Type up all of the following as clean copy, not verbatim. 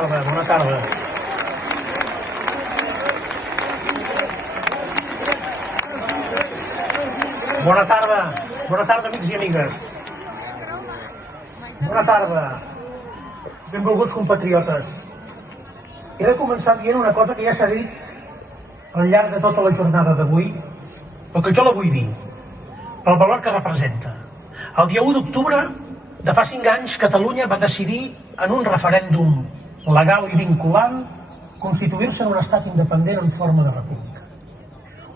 tarda, bona tarda. Bona tarda, amics i amigues. Bona tarda. Benvolguts compatriotes. He de començar dient una cosa que ja s'ha dit al llarg de tota la jornada d'avui, però que jo la vull dir, pel valor que representa. El dia 1 d'octubre de fa 5 anys, Catalunya va decidir en un referèndum legal i vinculant constituir-se en un estat independent en forma de república.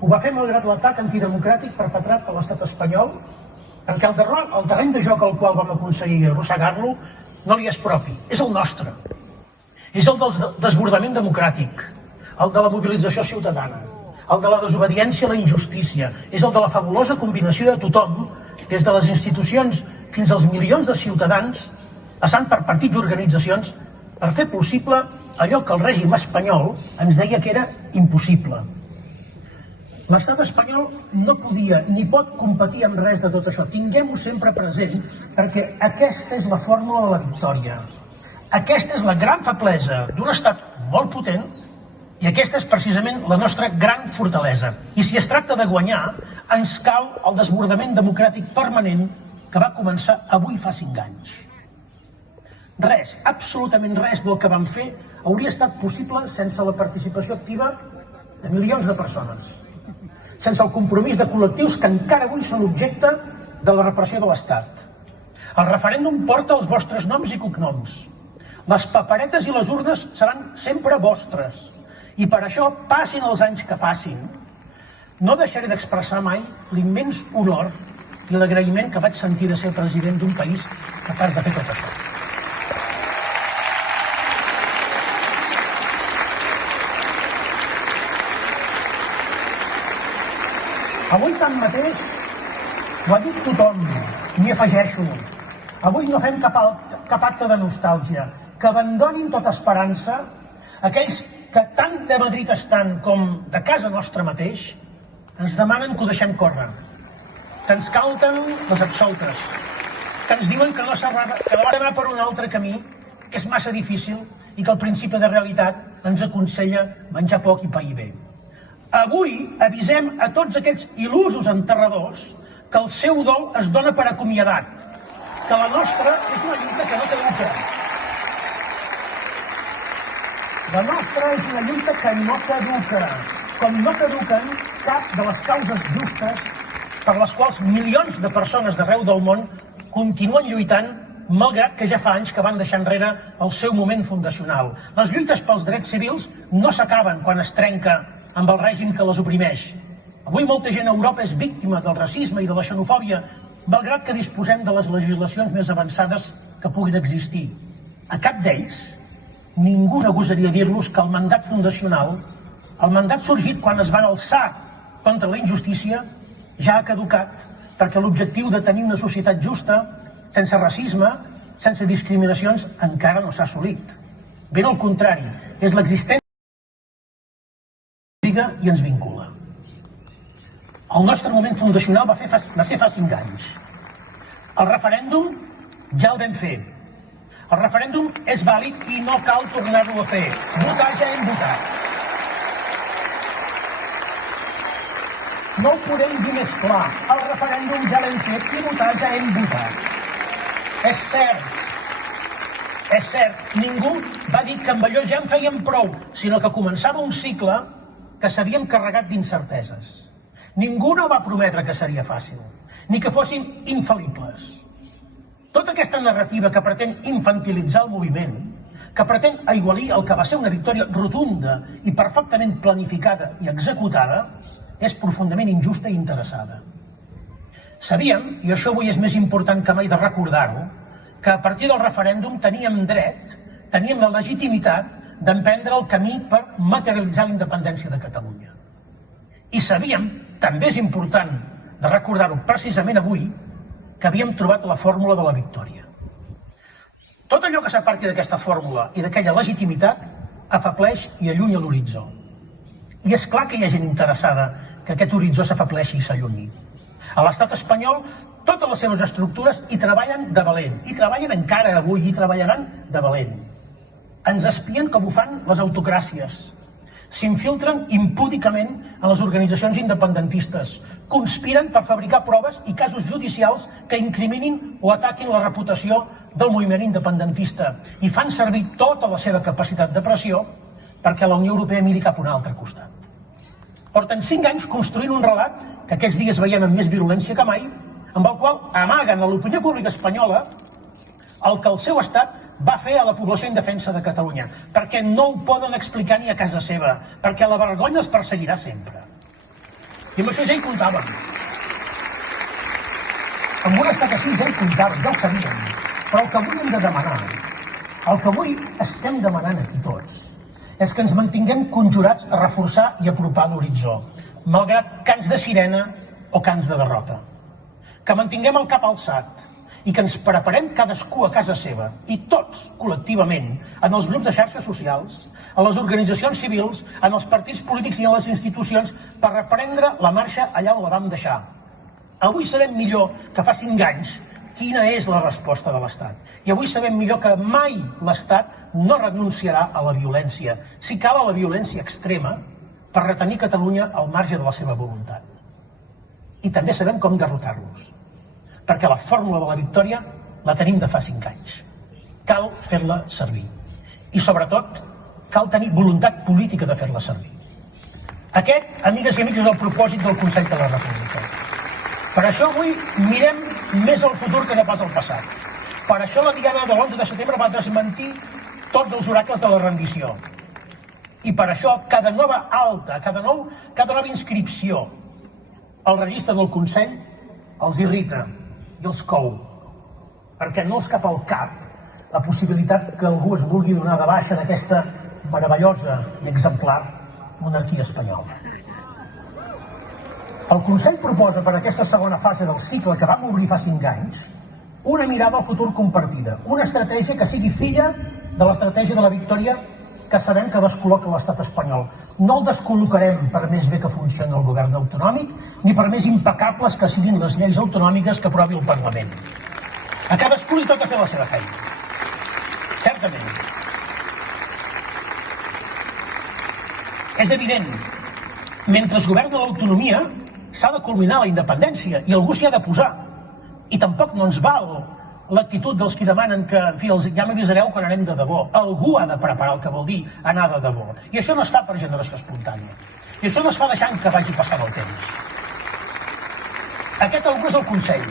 Ho va fer malgrat l'atac antidemocràtic perpetrat per l'estat espanyol, en què el terreny de joc al qual vam aconseguir arrossegar-lo no li és propi, és el nostre. És el del desbordament democràtic, el de la mobilització ciutadana, el de la desobediència a la injustícia, és el de la fabulosa combinació de tothom, des de les institucions fins als milions de ciutadans, passant per partits i organitzacions, per fer possible allò que el règim espanyol ens deia que era impossible. L'estat espanyol no podia ni pot competir amb res de tot això. Tinguem-ho sempre present, perquè aquesta és la fórmula de la victòria. Aquesta és la gran feblesa d'un estat molt potent i aquesta és precisament la nostra gran fortalesa. I si es tracta de guanyar, ens cal el desbordament democràtic permanent que va començar avui fa 5 anys. Res, absolutament res del que vam fer hauria estat possible sense la participació activa de milions de persones, sense el compromís de col·lectius que encara avui són objecte de la repressió de l'Estat. El referèndum porta els vostres noms i cognoms. Les paperetes i les urnes seran sempre vostres. I per això, passin els anys que passin, no deixaré d'expressar mai l'immens honor i l'agraïment que vaig sentir de ser president d'un país capaç de fer tot això. Avui, tanmateix, ho ha dit tothom, m'hi afegeixo. Avui no fem cap acte de nostàlgia. Que abandonin tota esperança aquells que tant de Madrid estan com de casa nostra mateix ens demanen que ho deixem córrer, que ens canten les absoltes, que ens diuen que no ha d'anar per un altre camí, que és massa difícil i que el principi de realitat ens aconsella menjar poc i pair bé. Avui avisem a tots aquells il·lusos enterradors que el seu dol es dona per acomiadat, que la nostra és una lluita que no caduca. La nostra és una lluita que no caduca, com no caduquen cap de les causes justes per les quals milions de persones d'arreu del món continuen lluitant, malgrat que ja fa anys que van deixar enrere el seu moment fundacional. Les lluites pels drets civils no s'acaben quan es trenca amb el règim que les oprimeix. Avui molta gent a Europa és víctima del racisme i de la xenofòbia, malgrat que disposem de les legislacions més avançades que puguin existir. A cap d'ells ningú no gosaria dir-los que el mandat fundacional, el mandat sorgit quan es van alçar contra la injustícia, ja ha caducat, perquè l'objectiu de tenir una societat justa, sense racisme, sense discriminacions, encara no s'ha assolit. Ben al contrari, és l'existència que i ens vincula. El nostre moment fundacional va ser fa 5 anys. El referèndum ja el vam fer. El referèndum és vàlid i no cal tornar-lo a fer. Votar ja hem votat. No ho podem dir més clar. El referèndum ja l'hem fet i votar ja hem votat. És cert, ningú va dir que amb allò ja en fèiem prou, sinó que començava un cicle que s'havíem carregat d'incerteses. Ningú no va prometre que seria fàcil, ni que fóssim infal·libles. Tota aquesta narrativa que pretén infantilitzar el moviment, que pretén aigualir el que va ser una victòria rotunda i perfectament planificada i executada, és profundament injusta i interessada. Sabíem, i això avui és més important que mai de recordar-ho, que a partir del referèndum teníem dret, teníem la legitimitat d'emprendre el camí per materialitzar la independència de Catalunya. I sabíem, també és important de recordar-ho precisament avui, que havíem trobat la fórmula de la victòria. Tot allò que s'aparti d'aquesta fórmula i d'aquella legitimitat afebleix i allunya l'horitzó. I és clar que hi ha gent interessada que aquest horitzó s'afebleixi i s'allunyi. A l'estat espanyol, totes les seves estructures hi treballen de valent, hi treballen encara avui, hi treballaran de valent. Ens espien com ho fan les autocràcies. S'infiltren impúdicament en les organitzacions independentistes. Conspiren per fabricar proves i casos judicials que incriminin o ataquin la reputació del moviment independentista i fan servir tota la seva capacitat de pressió perquè la Unió Europea miri cap a un altre costat. Porten 5 anys construint un relat que aquests dies veiem amb més virulència que mai, amb el qual amaguen a l'opinió pública espanyola el que el seu estat va fer a la població indefensa de Catalunya, perquè no ho poden explicar ni a casa seva, perquè la vergonya els perseguirà sempre. I amb això ja hi comptàvem. Amb un estat així ja hi comptàvem, ja ho sabíem. Però el que avui hem de demanar, el que avui estem demanant aquí tots, és que ens mantinguem conjurats a reforçar i apropar l'horitzó, malgrat cants de sirena o cants de derrota. Que mantinguem el cap alçat i que ens preparem cadascú a casa seva, i tots, col·lectivament, en els grups de xarxes socials, a les organitzacions civils, en els partits polítics i en les institucions, per reprendre la marxa allà on la vam deixar. Avui sabem millor que fa 5 anys quina és la resposta de l'Estat. I avui sabem millor que mai l'Estat no renunciarà a la violència, si cal a la violència extrema, per retenir Catalunya al marge de la seva voluntat. I també sabem com derrotar-los, perquè la fórmula de la victòria la tenim de fa 5 anys. Cal fer-la servir. I sobretot, cal tenir voluntat política de fer-la servir. Aquest, amigues i amics, és el propòsit del Consell de la República. Per això avui mirem més al futur que no pas al passat. Per això la diada de l'11 de setembre va desmentir tots els oracles de la rendició. I per això cada nova alta, cada nova inscripció al registre del Consell els irrita i els cou, perquè no els cap al cap la possibilitat que algú es vulgui donar de baixa d'aquesta meravellosa i exemplar monarquia espanyola. El Consell proposa per a aquesta segona fase del cicle que vam obrir fa 5 anys una mirada al futur compartida, una estratègia que sigui filla de l'estratègia de la victòria que sabem que descol·loca l'estat espanyol. No el descol·locarem per més bé que funcioni el govern autonòmic ni per més impecables que siguin les lleis autonòmiques que aprovi el Parlament. A cadascú li toca fer la seva feina. Certament. És evident, mentre es governa l'autonomia, s'ha de culminar la independència i algú s'hi ha de posar. I tampoc no ens val l'actitud dels qui demanen que, en fi, ja m'avisareu quan anem de debò. Algú ha de preparar el que vol dir anar de debò. I això no es fa per generació espontània. I això no es fa deixant que vagi passant el temps. Aquest algú és el Consell.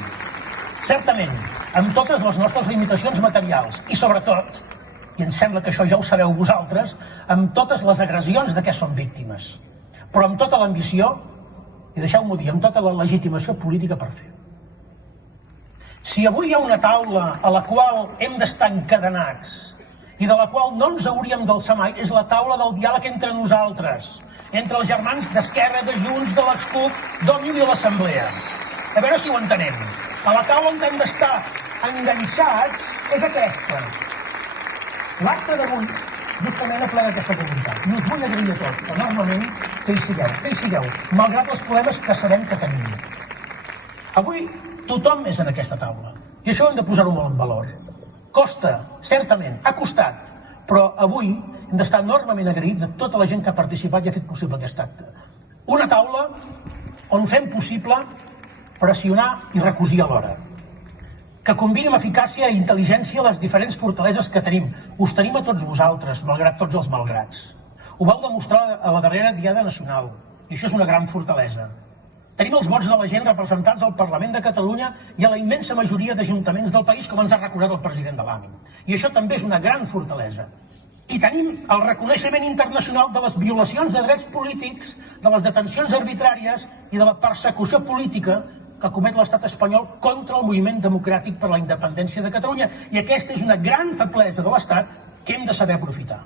Certament, amb totes les nostres limitacions materials i, sobretot, i em sembla que això ja ho sabeu vosaltres, amb totes les agressions de què som víctimes, però amb tota l'ambició, i deixeu-m'ho dir, amb tota la legitimació política per fer. Si avui hi ha una taula a la qual hem d'estar encadenats i de la qual no ens hauríem d'alçar mai, és la taula del diàleg entre nosaltres, entre els germans d'Esquerra, de Junts, de l'Excup, d'Òmnium i l'Assemblea. A veure si ho entenem. A la taula on hem d'estar enganxats és aquesta. L'acte d'avui justament aplega aquesta voluntat. I us vull agrair a tots, enormement, que hi sigueu, malgrat els problemes que sabem que tenim. Avui tothom és en aquesta taula, i això hem de posar-ho molt en valor. Costa, certament, ha costat, però avui hem d'estar enormement agraïts a tota la gent que ha participat i ha fet possible aquest acte. Una taula on fem possible pressionar i recosir alhora, que combini amb eficàcia i intel·ligència les diferents fortaleses que tenim. Us tenim a tots vosaltres, malgrat tots els malgrats. Ho vau demostrar a la darrera Diada Nacional, i això és una gran fortalesa. Tenim els vots de la gent representats al Parlament de Catalunya i a la immensa majoria d'ajuntaments del país, com ens ha recordat el president de l'AMI. I això també és una gran fortalesa. I tenim el reconeixement internacional de les violacions de drets polítics, de les detencions arbitràries i de la persecució política que comet l'estat espanyol contra el moviment democràtic per la independència de Catalunya. I aquesta és una gran feblesa de l'estat que hem de saber aprofitar.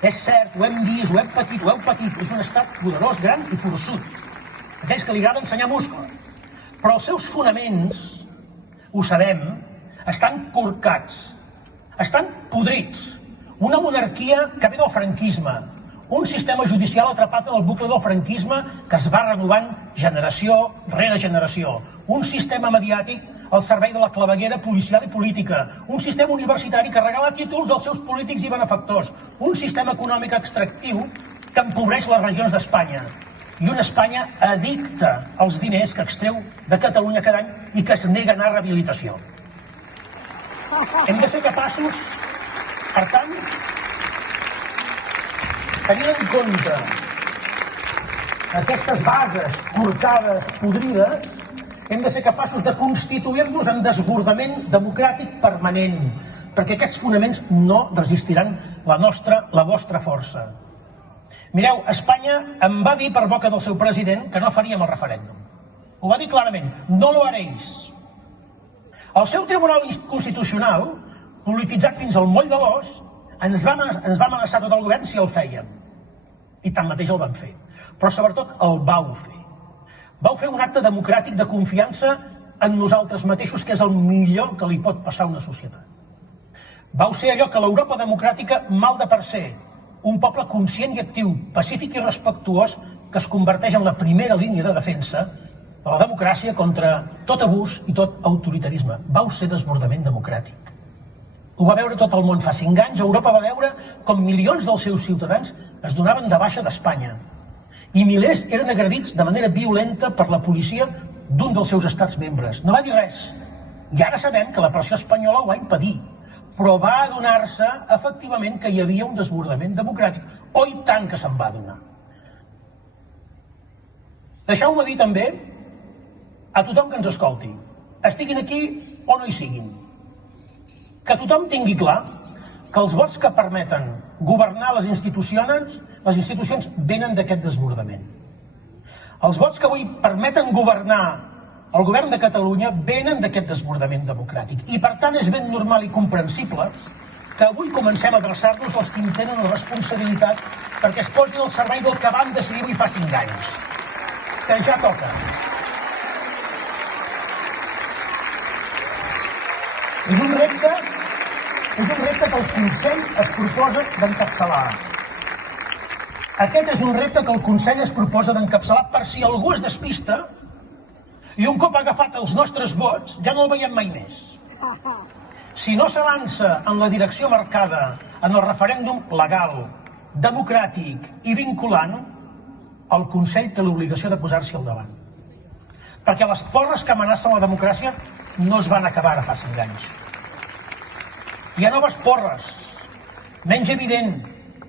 És cert, ho hem vist, ho heu patit, és un estat poderós, gran i forçut. Aquells que li agrada ensenyar músculs. Però els seus fonaments, ho sabem, estan corcats, estan podrits. Una monarquia que ve del franquisme, un sistema judicial atrapat en el bucle del franquisme que es va renovant generació rere generació, un sistema mediàtic al servei de la claveguera policial i política, un sistema universitari que regala títols als seus polítics i benefactors, un sistema econòmic extractiu que empobreix les regions d'Espanya i una Espanya addicta als diners que extreu de Catalunya cada any i que es nega a anar a rehabilitació. Hem de ser capaços, per tant, tenint en compte aquestes bases corcades, podrides, hem de ser capaços de constituir-nos en desbordament democràtic permanent, perquè aquests fonaments no resistiran la vostra força. Mireu, Espanya em va dir per boca del seu president que no faríem el referèndum. Ho va dir clarament, no lo haréis. El seu Tribunal Constitucional, polititzat fins al moll de l'os, ens va amenaçar tot el govern si el fèiem. I tanmateix el van fer. Però sobretot el vau fer. Vau fer un acte democràtic de confiança en nosaltres mateixos, que és el millor que li pot passar a una societat. Vau ser allò que l'Europa democràtica malda per ser, un poble conscient i actiu, pacífic i respectuós, que es converteix en la primera línia de defensa de la democràcia contra tot abús i tot autoritarisme. Vau ser desbordament democràtic. Ho va veure tot el món fa 5 anys. Europa va veure com milions dels seus ciutadans es donaven de baixa d'Espanya i milers eren agredits de manera violenta per la policia d'un dels seus estats membres. No va dir res. I ara sabem que la pressió espanyola ho va impedir, però va adonar-se efectivament que hi havia un desbordament democràtic. Oh, i tant que se'n va adonar. Deixeu-me dir també a tothom que ens escolti, estiguin aquí o no hi siguin, que tothom tingui clar que els vots que permeten governar les institucions venen d'aquest desbordament. Els vots que avui permeten governar el govern de Catalunya venen d'aquest desbordament democràtic. I per tant és ben normal i comprensible que avui comencem a adreçar-nos als que en tenen la responsabilitat perquè es posin al servei del que van decidir avui fa 5 anys. Que ja toca. És un repte que el Consell es proposa d'encapçalar. Aquest és un repte que el Consell es proposa d'encapçalar per si algú es despista i un cop agafat els nostres vots ja no el veiem mai més. Si no s'avança en la direcció marcada en el referèndum legal, democràtic i vinculant, el Consell té l'obligació de posar-s'hi al davant. Perquè les porres que amenacen la democràcia no es van acabar ara fa 5 anys. Hi ha noves porres, menys evident,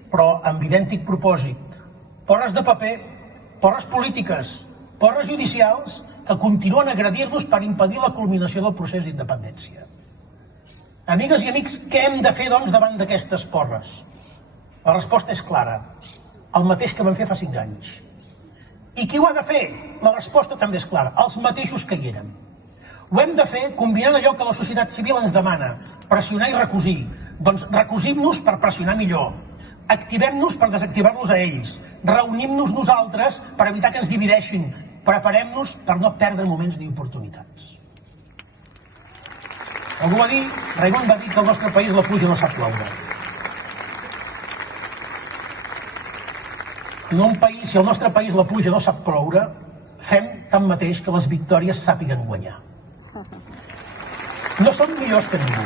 però amb idèntic propòsit. Porres de paper, porres polítiques, porres judicials que continuen a agredir-nos per impedir la culminació del procés d'independència. Amigues i amics, què hem de fer, doncs, davant d'aquestes porres? La resposta és clara, el mateix que vam fer fa 5 anys. I qui ho ha de fer? La resposta també és clara, els mateixos que hi eren. Ho hem de fer combinant allò que la societat civil ens demana, pressionar i recosir. Doncs recosim-nos per pressionar millor, activem-nos per desactivar-los a ells, reunim-nos nosaltres per evitar que ens divideixin, preparem-nos per no perdre moments ni oportunitats. Algú va dir, Raimon va dir que al nostre país la pluja no sap ploure. Si al nostre país la pluja no sap ploure, fem tanmateix que les victòries sàpiguen guanyar. No som millors que ningú.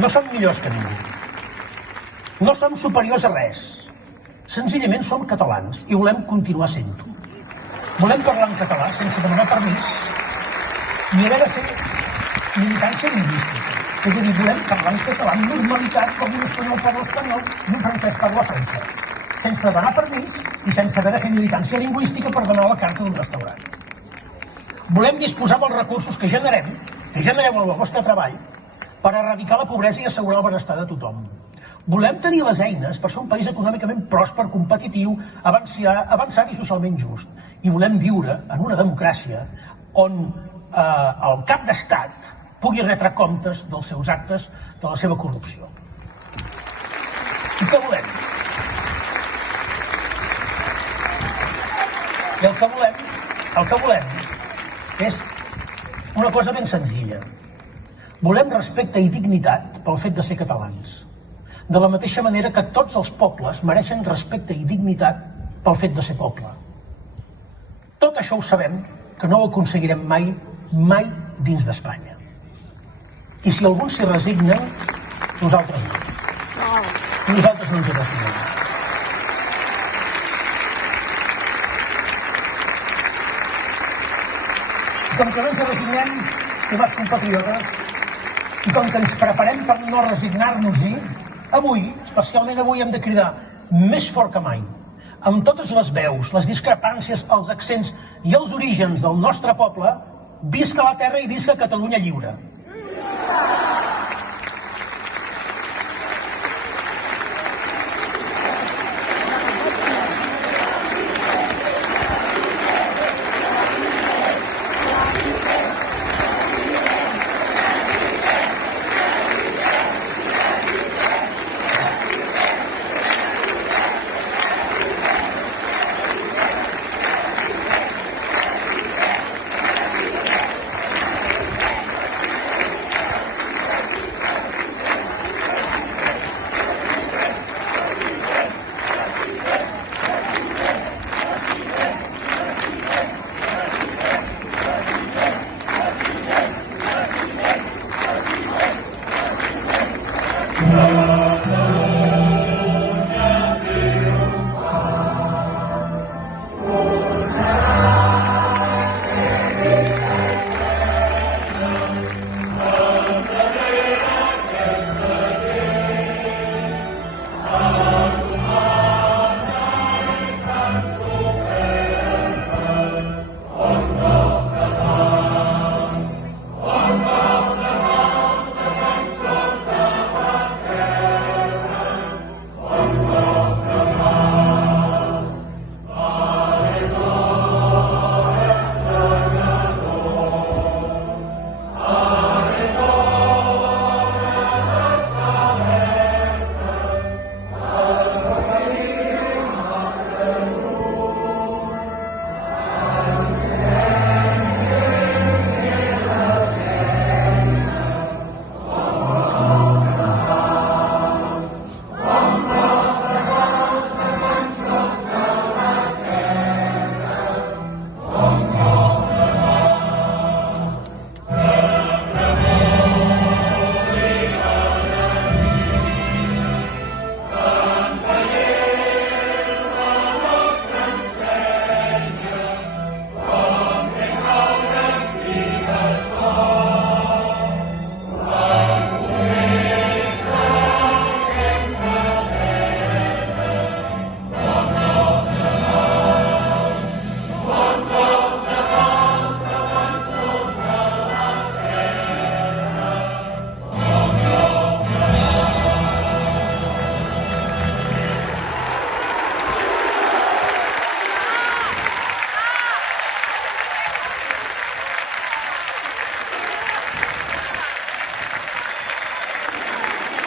No som millors que ningú. No som superiors a res. Senzillament som catalans i volem continuar sent-ho. Volem parlar en català sense demanar permís ni haver de fer militància lingüística. És a dir, volem parlar en català amb normalitat com un espanyol parla espanyol i un francès parla francès, sense demanar permís i sense haver de fer militància lingüística per demanar la carta d'un restaurant. Volem disposar dels recursos que genereu amb el vostre treball per erradicar la pobresa i assegurar el benestar de tothom. Volem tenir les eines per ser un país econòmicament pròsper, competitiu, avançat i socialment just. I volem viure en una democràcia on el cap d'estat pugui retre comptes dels seus actes, de la seva corrupció. I què volem? I el que volem és una cosa ben senzilla. Volem respecte i dignitat pel fet de ser catalans. De la mateixa manera que tots els pobles mereixen respecte i dignitat pel fet de ser poble. Tot això ho sabem, que no ho aconseguirem mai, mai, dins d'Espanya. I si alguns s'hi resignen, nosaltres no. Nosaltres no ens hi resignem. I com que no ens hi resignem, estimats compatriotes, i com que ens preparem per no resignar-nos-hi, avui, especialment avui, hem de cridar més fort que mai, amb totes les veus, les discrepàncies, els accents i els orígens del nostre poble, visca la terra i visca Catalunya lliure.